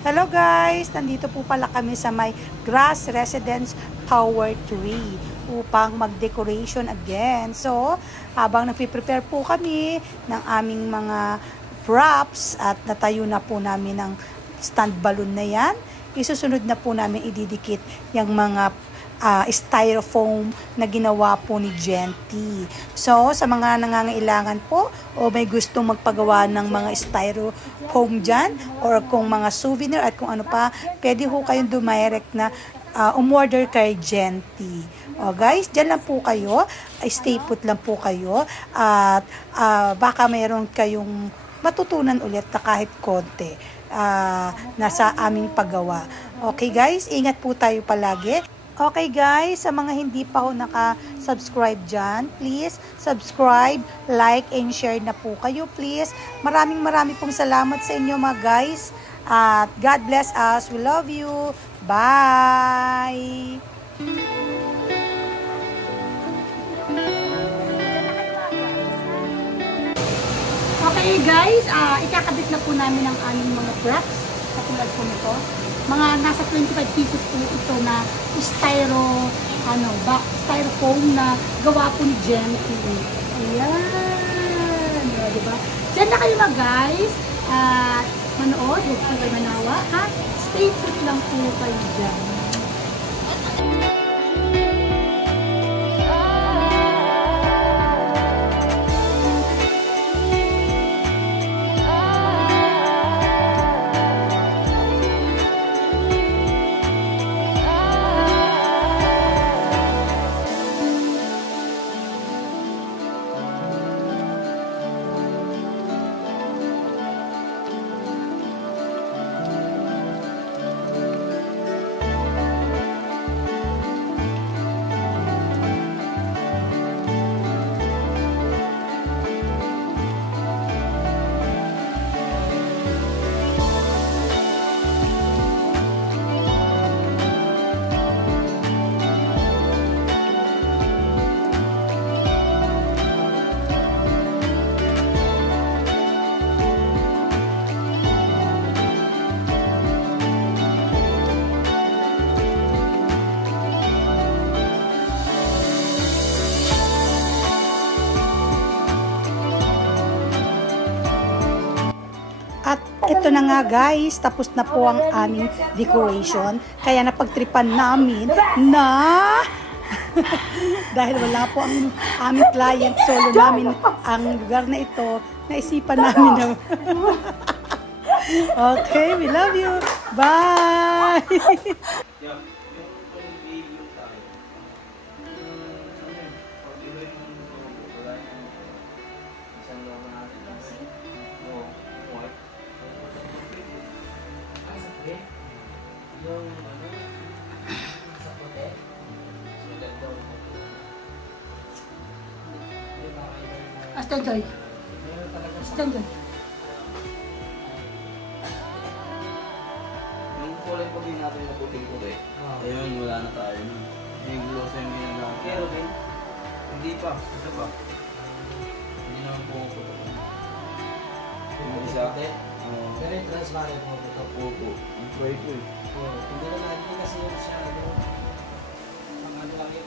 Hello guys! Nandito po pala kami sa may Grass Residence Tower 3 upang mag-decoration again. So, habang nagpiprepare po kami ng aming mga props at natayo na po namin ng stand balloon na yan, isusunod na po namin ididikit yung mga styrofoam na ginawa po ni Genty. So, sa mga nangangailangan po o may gustong magpagawa ng mga styrofoam dyan or kung mga souvenir at kung ano pa, pwede ho kayong dumirect na umorder kay Genty. O guys, dyan lang po kayo. Stay put lang po kayo at baka mayroon kayong matutunan ulit na kahit konti nasa aming paggawa. Okay guys, ingat po tayo palagi. Okay guys, sa mga hindi pa ho naka-subscribe dyan, please subscribe, like, and share na po kayo please. Maraming pong salamat sa inyo mga guys. At God bless us. We love you. Bye! Okay guys, ikakabit na po namin ang aming mga props. Katulad po nito. Mga nasa 25 pieces po ito na styrofoam na gawa po ni Genty. Ayan. Diba? Diyan na kayo mga guys. At manood. Huwag po kayo manawa. Ha? Stay put lang po kayo dyan. At ito na nga guys, tapos na po ang aming decoration. Kaya napagtripan namin na dahil wala po ang aming client, solo namin ang lugar na ito, naisipan namin na okay, we love you. Bye! Stand Joy. Stand Joy. Yung kulay po din natin na puting-puti. Ayun, wala na tayo. Yung gloss yung ginagawa. Pero hindi pa. Isa pa. Hindi naman po ako. Yung isa. Pero yung transparent mo ito. Opo. Ang try po eh. Hindi na natin kasi yung siya. Ang ano lang yung